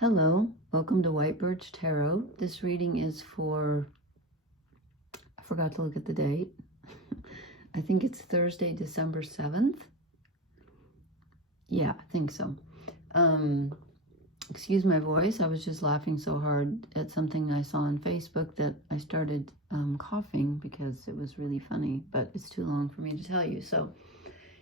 Hello, welcome to White Birch Tarot. This reading is for, I forgot to look at the date. I think it's Thursday, December 7th. Yeah, I think so. Excuse my voice. I was just laughing so hard at something I saw on Facebook that I started coughing because it was really funny, but it's too long for me to tell you. So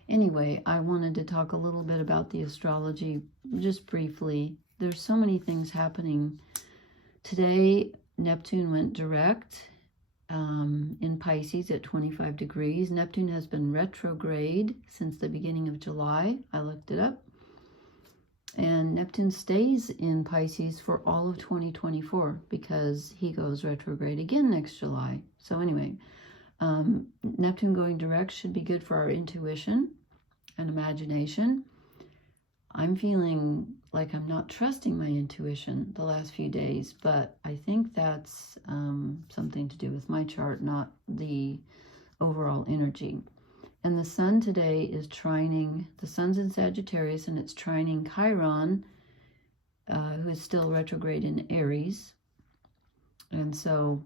anyway, I wanted to talk a little bit about the astrology just briefly. There's so many things happening. Today, Neptune went direct in Pisces at 25 degrees. Neptune has been retrograde since the beginning of July. I looked it up. And Neptune stays in Pisces for all of 2024 because he goes retrograde again next July. So anyway, Neptune going direct should be good for our intuition and imagination. I'm feeling like I'm not trusting my intuition the last few days, but I think that's something to do with my chart, not the overall energy. And the sun today is trining, the sun's in Sagittarius, and it's trining Chiron, who is still retrograde in Aries. And so,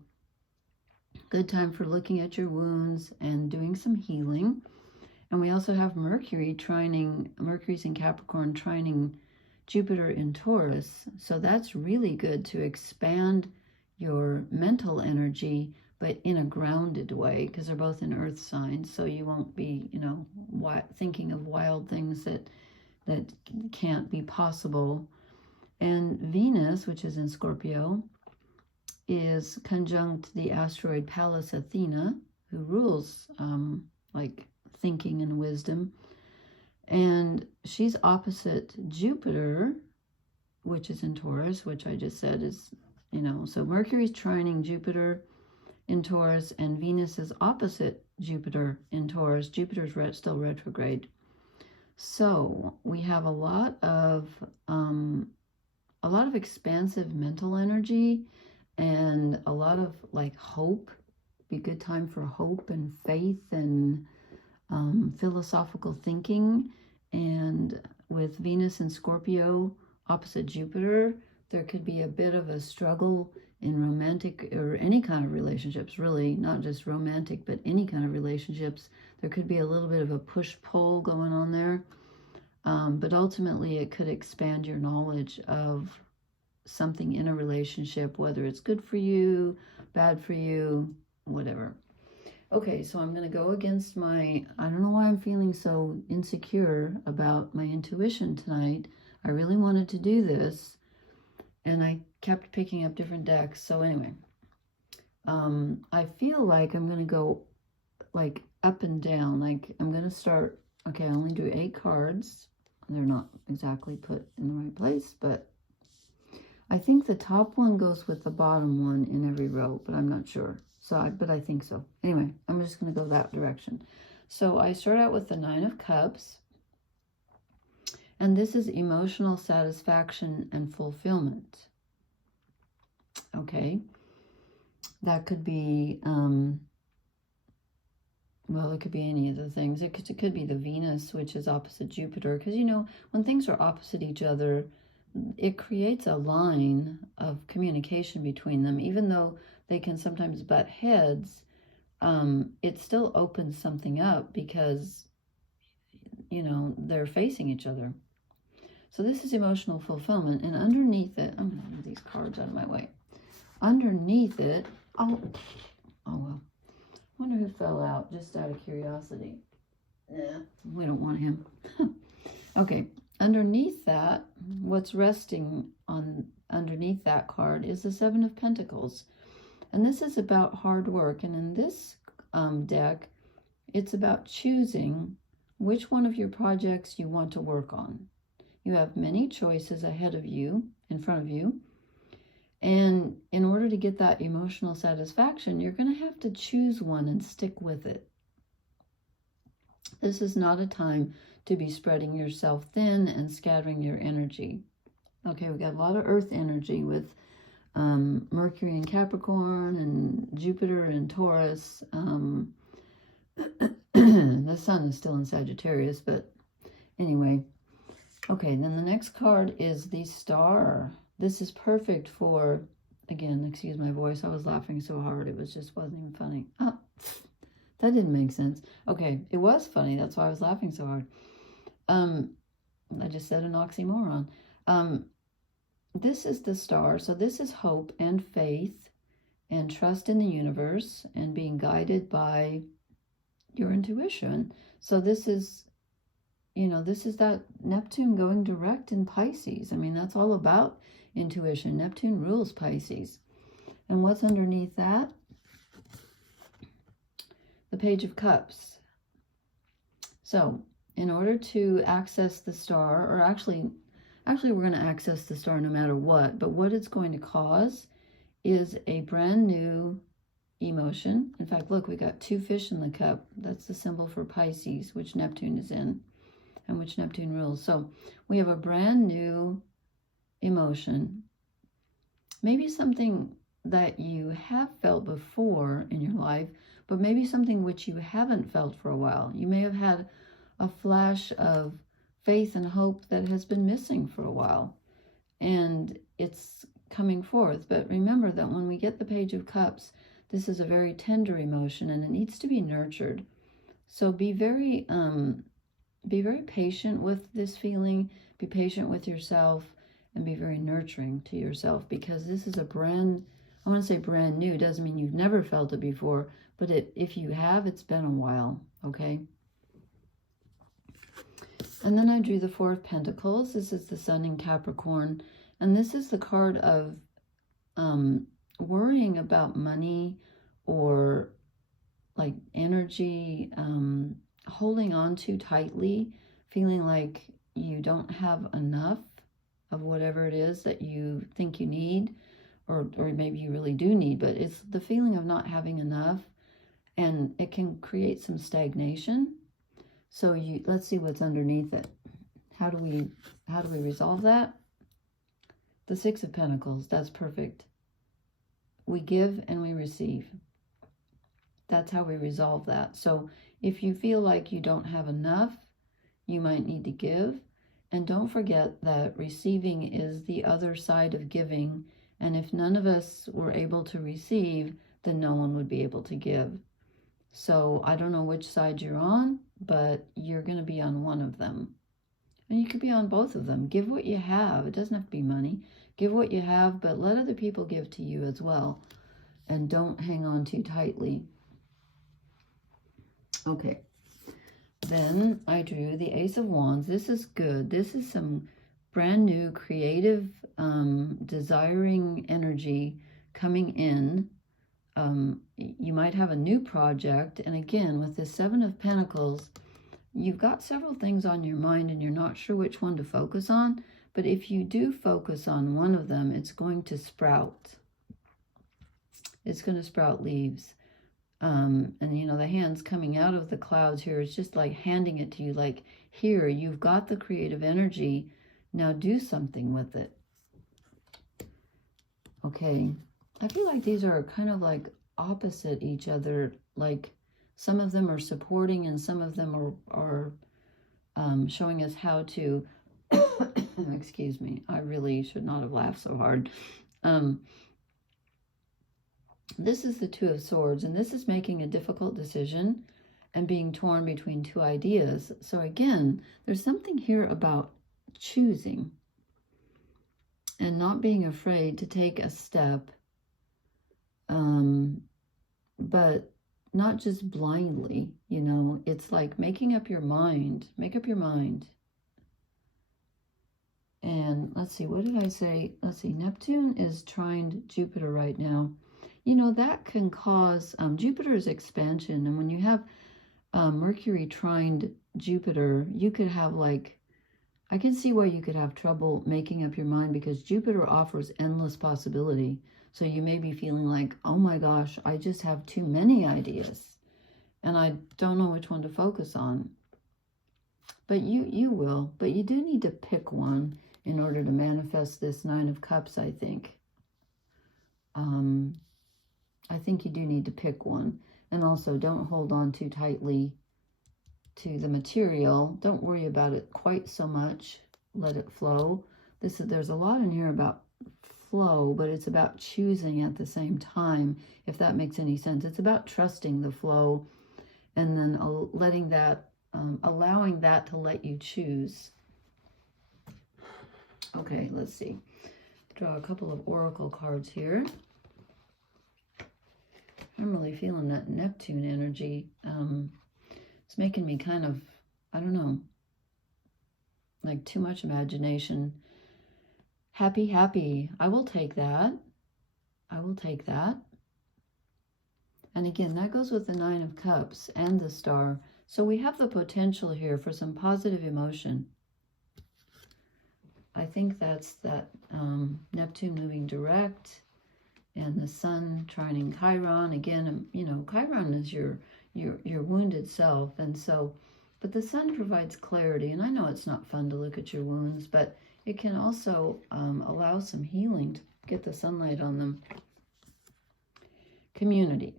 good time for looking at your wounds and doing some healing. And we also have Mercury trining, Mercury's in Capricorn, trining Jupiter in Taurus. So that's really good to expand your mental energy, but in a grounded way, because they're both in earth signs. So you won't be, thinking of wild things that can't be possible. And Venus, which is in Scorpio, is conjunct the asteroid Pallas Athena, who rules thinking and wisdom. And she's opposite Jupiter, which is in Taurus, which I just said is, so Mercury's trining Jupiter in Taurus, and Venus is opposite Jupiter in Taurus. Jupiter's still retrograde. So we have a lot of expansive mental energy and a lot of hope. Be a good time for hope and faith and philosophical thinking. And with Venus and Scorpio opposite Jupiter, there could be a bit of a struggle in romantic or any kind of relationships, really, not just romantic, but any kind of relationships. There could be a little bit of a push-pull going on there. But ultimately, it could expand your knowledge of something in a relationship, whether it's good for you, bad for you, whatever. Okay, so I'm going to go against I don't know why I'm feeling so insecure about my intuition tonight. I really wanted to do this, and I kept picking up different decks. So anyway, I feel like I'm going to go up and down. I'm going to start, okay, I only do 8 cards. They're not exactly put in the right place, but I think the top one goes with the bottom one in every row, but I'm not sure. But I think so. Anyway, I'm just going to go that direction. So I start out with the 9 of Cups. And this is emotional satisfaction and fulfillment. Okay. That could be, it could be any of the things. It could be the Venus, which is opposite Jupiter. Because, when things are opposite each other, it creates a line of communication between them. Even though they can sometimes butt heads, it still opens something up because, they're facing each other. So this is emotional fulfillment. And underneath it, I'm going to move these cards out of my way. Underneath it, oh well. I wonder who fell out, just out of curiosity. Nah, we don't want him. Okay, underneath that, what's resting on underneath that card is the 7 of Pentacles. And this is about hard work. And in this deck, it's about choosing which one of your projects you want to work on. You have many choices ahead of you, in front of you. And in order to get that emotional satisfaction, you're going to have to choose one and stick with it. This is not a time to be spreading yourself thin and scattering your energy. Okay, we got a lot of earth energy with Mercury in Capricorn and Jupiter in Taurus. The sun is still in Sagittarius, but anyway. Okay, then the next card is the Star. this is perfect for, again, excuse my voice, I was laughing so hard, it just wasn't even funny. Oh, that didn't make sense. Okay, it was funny, that's why I was laughing so hard. I just said an oxymoron. This is the star, so this is hope and faith and trust in the universe and being guided by your intuition. So this is, you know, this is that Neptune going direct in Pisces. I mean, that's all about intuition. Neptune rules Pisces. And what's underneath that? The Page of Cups. So in order to access the star, or actually we're going to access the star no matter what, but what it's going to cause is a brand new emotion. In fact, look, we got 2 fish in the cup. That's the symbol for Pisces, which Neptune is in and which Neptune rules. So we have a brand new emotion, maybe something that you have felt before in your life, but maybe something which you haven't felt for a while. You may have had a flash of faith and hope that has been missing for a while, and it's coming forth. But remember that when we get the Page of Cups, this is a very tender emotion and it needs to be nurtured. So be very patient with this feeling, be patient with yourself, and be very nurturing to yourself, because this is a brand, I want to say brand new, doesn't mean you've never felt it before, but if you have, it's been a while, okay? And then I drew the 4 of Pentacles. This is the Sun in Capricorn, and this is the card of worrying about money or like energy, holding on too tightly, feeling like you don't have enough of whatever it is that you think you need, or maybe you really do need, but it's the feeling of not having enough, and it can create some stagnation. So let's see what's underneath it. How do we resolve that? The 6 of Pentacles, that's perfect. We give and we receive. That's how we resolve that. So if you feel like you don't have enough, you might need to give. And don't forget that receiving is the other side of giving. And if none of us were able to receive, then no one would be able to give. So I don't know which side you're on, but you're going to be on one of them. And you could be on both of them. Give what you have. It doesn't have to be money. Give what you have, but let other people give to you as well. And don't hang on too tightly. Okay. Then I drew the Ace of Wands. This is good. This is some brand new creative, desiring energy coming in. You might have a new project. And again, with the 7 of Pentacles, you've got several things on your mind and you're not sure which one to focus on. But if you do focus on one of them, it's going to sprout. It's going to sprout leaves. And, you know, the hand's coming out of the clouds here. It's just like handing it to you, like, here, you've got the creative energy. Now do something with it. Okay. I feel like these are kind of like opposite each other. Like some of them are supporting and some of them are showing us how to, excuse me, I really should not have laughed so hard. This is the 2 of Swords, and this is making a difficult decision and being torn between 2 ideas. So again, there's something here about choosing and not being afraid to take a step, but not just blindly, you know. It's like making up your mind. Make up your mind. And let's see, what did I say? Let's see, Neptune is trined Jupiter right now. You know, that can cause Jupiter's expansion. And when you have Mercury trined Jupiter, you could have like, I can see why you could have trouble making up your mind, because Jupiter offers endless possibility. So you may be feeling like, oh my gosh, I just have too many ideas and I don't know which one to focus on. But you will. But you do need to pick one in order to manifest this 9 of Cups, I think. I think you do need to pick one. And also, don't hold on too tightly to the material. Don't worry about it quite so much. Let it flow. There's a lot in here about flow, but it's about choosing at the same time, if that makes any sense. It's about trusting the flow and then letting that, allowing that to let you choose. Okay, let's see. Draw a couple of oracle cards here. I'm really feeling that Neptune energy. It's making me kind of, I don't know, like too much imagination. Happy, happy. I will take that. I will take that. And again, that goes with the Nine of Cups and the Star. So we have the potential here for some positive emotion. I think that's that Neptune moving direct and the Sun trining Chiron. Again, you know, Chiron is your wounded self. And so, but the Sun provides clarity. And I know it's not fun to look at your wounds, but it can also allow some healing to get the sunlight on them. Community.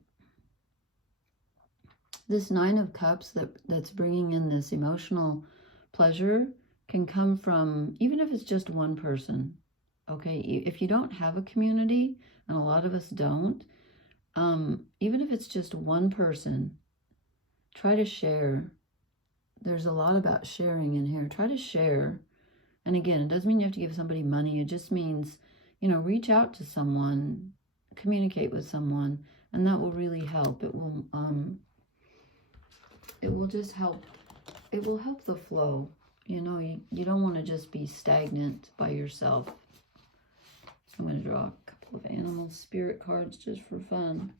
This Nine of Cups that's bringing in this emotional pleasure can come from, even if it's just one person, okay? If you don't have a community, and a lot of us don't, even if it's just one person, try to share. There's a lot about sharing in here. Try to share. And again, it doesn't mean you have to give somebody money. It just means, you know, reach out to someone, communicate with someone, and that will really help. It will just help. It will help the flow. You know, you don't want to just be stagnant by yourself. I'm going to draw a couple of animal spirit cards just for fun.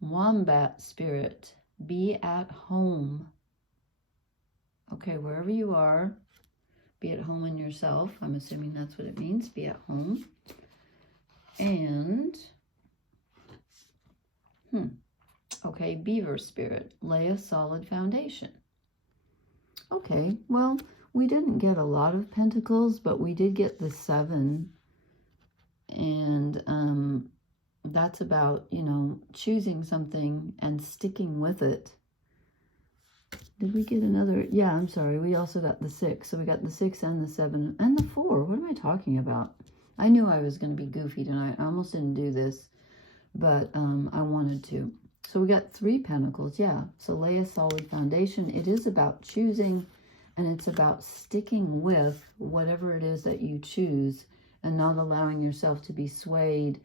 Wombat spirit, be at home. Okay, wherever you are, be at home in yourself. I'm assuming that's what it means, be at home. And, okay, beaver spirit, lay a solid foundation. Okay, well, we didn't get a lot of pentacles, but we did get the 7. And that's about, you know, choosing something and sticking with it. Did we get another? Yeah, I'm sorry. We also got the 6. So we got the 6 and the 7 and the 4. What am I talking about? I knew I was going to be goofy tonight. I almost didn't do this, but I wanted to. So we got 3 pentacles, yeah. So lay a solid foundation. It is about choosing, and it's about sticking with whatever it is that you choose and not allowing yourself to be swayed.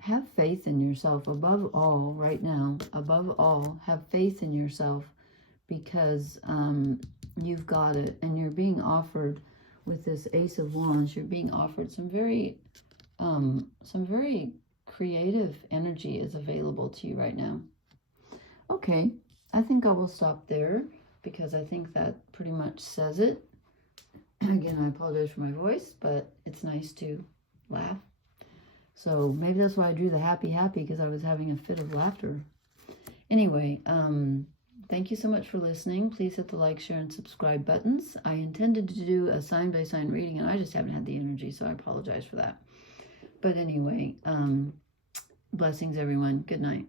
Have faith in yourself above all right now. Above all, have faith in yourself because you've got it. And you're being offered, with this Ace of Wands, you're being offered some very creative energy is available to you right now. Okay, I think I will stop there because I think that pretty much says it. Again, I apologize for my voice, but it's nice to laugh. So maybe that's why I drew the happy, happy, because I was having a fit of laughter. Anyway, thank you so much for listening. Please hit the like, share, and subscribe buttons. I intended to do a sign-by-sign reading, and I just haven't had the energy, so I apologize for that. But anyway, blessings, everyone. Good night.